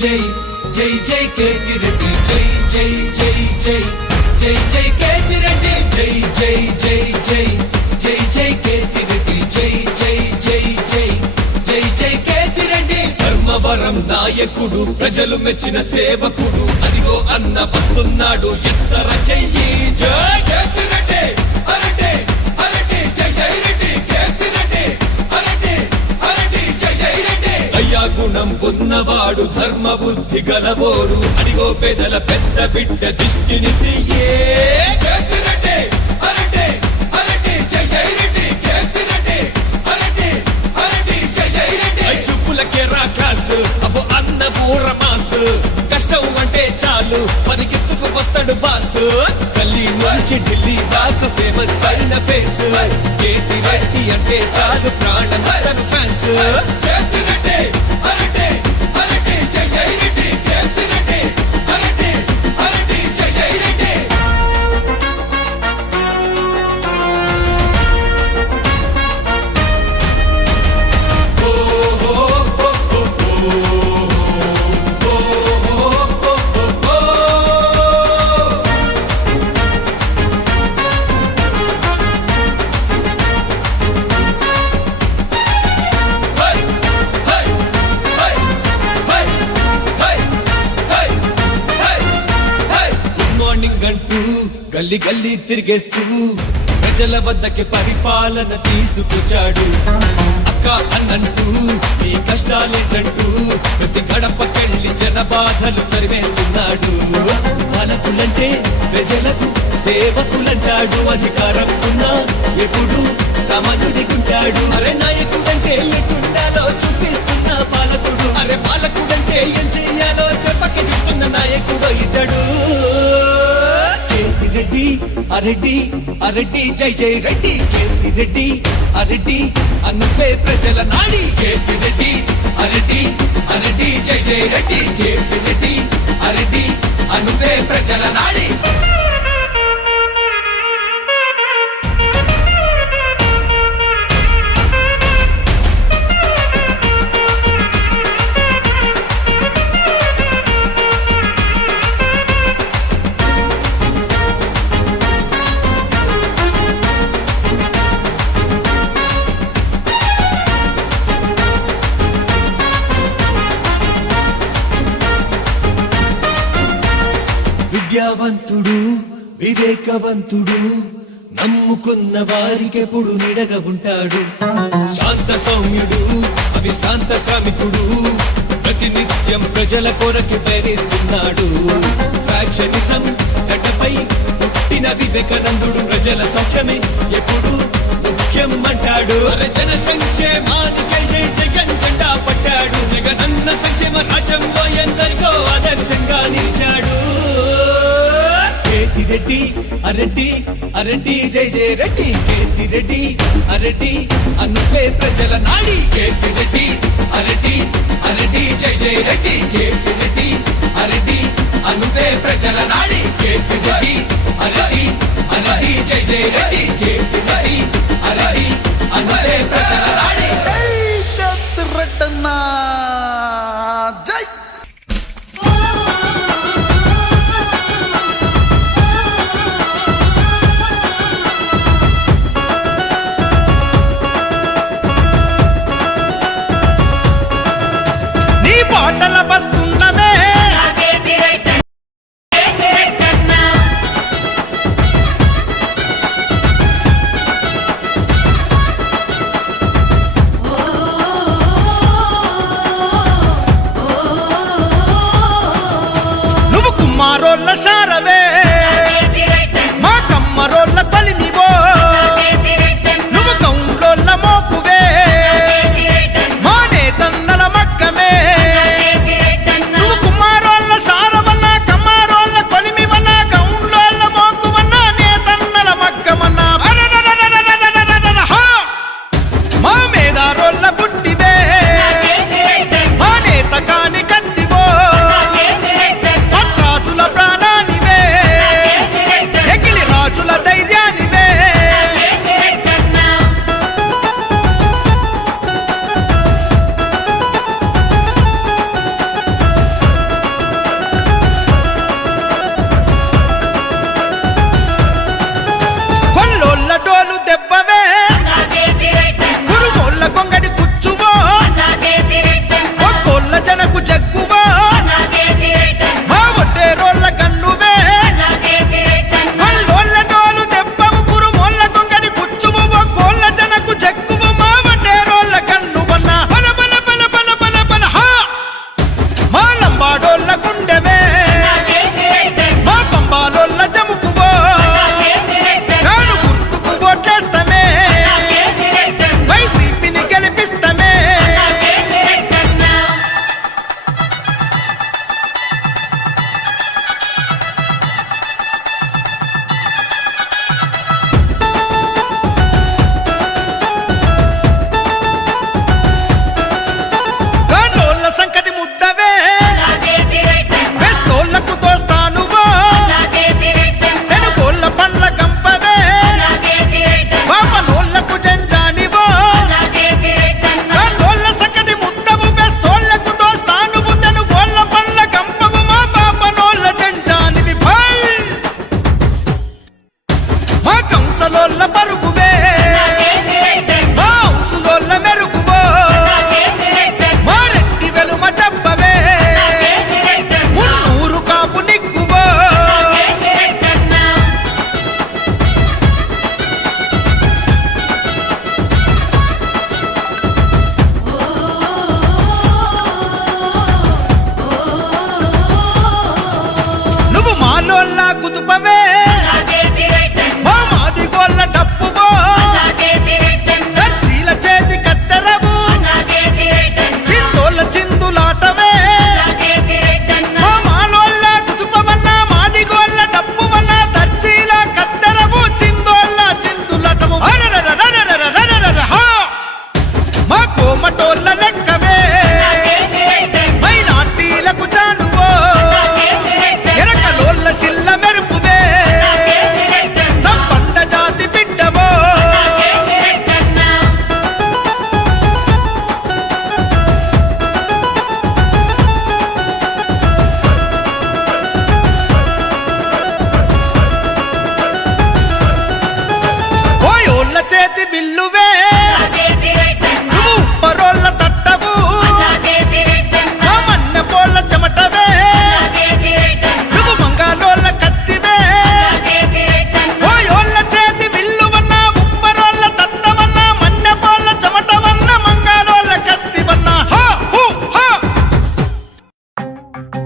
జై జై జై కేతిరెడ్డి జై జై జై జై జై జై కేతిరెడ్డి జై జై జై జై జై జై కేతిరెడ్డి జై జై జై జై జై జై కేతిరెడ్డి ధర్మవరం నాయకుడు ప్రజలు మెచ్చిన సేవకుడు అదిగో అన్న వస్తున్నాడు ఎత్తర చెయ్యి జై కేతిరెడ్డి అరటి అరటి జై జై రెడ్డి కేతిరెడ్డి అరటి అరటి జై జై రెడ్డి అయ్యా గుణం ఉన్నవాడు ధర్మ బుద్ధి గలవోడు అడిగో పేదల పెద్ద బిడ్డ దిష్టిని తీయే కేతిరెడ్డి అరటి అరటి జై జై రెడ్డి కేతిరెడ్డి అరటి అరటి జై జై రెడ్డి చూపులకే రా క్లాస్ అబ్బో అన్న బూర మాస్ కష్టం అంటే చాలు పరిగెత్తుకు వస్తాడు బాస్ గల్లీ నుంచి ఢిల్లీ దాకా ఫేమస్ అయిన ఫేస్ కేతిరెడ్డి అంటే చాలు ప్రాణం తన ఫ్యాన్స్ కేతిరెడ్డి అరటి అరటి జై జై రెడ్డి కేతిరెడ్డి అరటి అరటి జై జై రెడ్డి అంటూ గల్లీ గల్లీ తిరిగేస్తూ ప్రజల వద్దకి పరిపాలన తీసుకొచ్చాడు అక్క అన్నంటూ మీ కష్టాలేంటంటూ ప్రతి గడపకెళ్ళి జన బాధలు తరివేస్తున్నాడు పాలకులంటే ప్రజలకు సేవకులంటాడు అధికారం ఉన్నా ఎప్పుడు సామాన్యుడికుంటాడు అరే నాయకుడంటే ఎటుండాలో చూపిస్తున్న పాలకుడు అరే పాలకుడంటే ఏం చెయ్యాలో చెప్పకి చెప్తున్న నాయకుడు ఇతడు కేతిరెడ్డి అరెడ్డి అరెడ్డి జై జై రెడ్డి కేతిరెడ్డి అరెడ్డి అనుపే ప్రజల నాడి కేతిరెడ్డి అరెడ్డి అరెడ్డి జై జై రెడ్డి కేతిరెడ్డి అరెడ్డి అనుపే ప్రజల నాడి విద్యావంతుడు వివేకవంతుడు నమ్ముకున్న వారికెప్పుడు నిడగ ఉంటాడు శాంత సౌమ్యుడు అవిశ్రాంత శ్రామికుడు ప్రతినిత్యం ప్రజల కొరకి ప్రయత్నిస్తున్నాడు ఫ్యాక్షనిజం గడ్డపై పుట్టిన వివేకానందుడు ప్రజల సౌఖ్యమే ఎప్పుడు ముఖ్యం అంటాడు జన సంక్షేమానికై జై జగన్ జెండా పట్టాడు జగనన్న సంక్షేమ రాజ్యంలో ఎందరికో ఆదర్శంగా నిలిచాడు కేతిరెడ్డి అరెడ్డి అరెడ్డి జై జై రెడ్డి కేతిరెడ్డి అరెడ్డి అనుపే ప్రజల నాడి కేతిరెడ్డి అరెడ్డి అరెడ్డి జై జై రెడ్డి కేతిరెడ్డి అరెడ్డి అనుపే ప్రజల నాడి కేతిరెడ్డి అరెడ్డి అరెడ్డి జై జై రెడ్డి కేతిరెడ్డి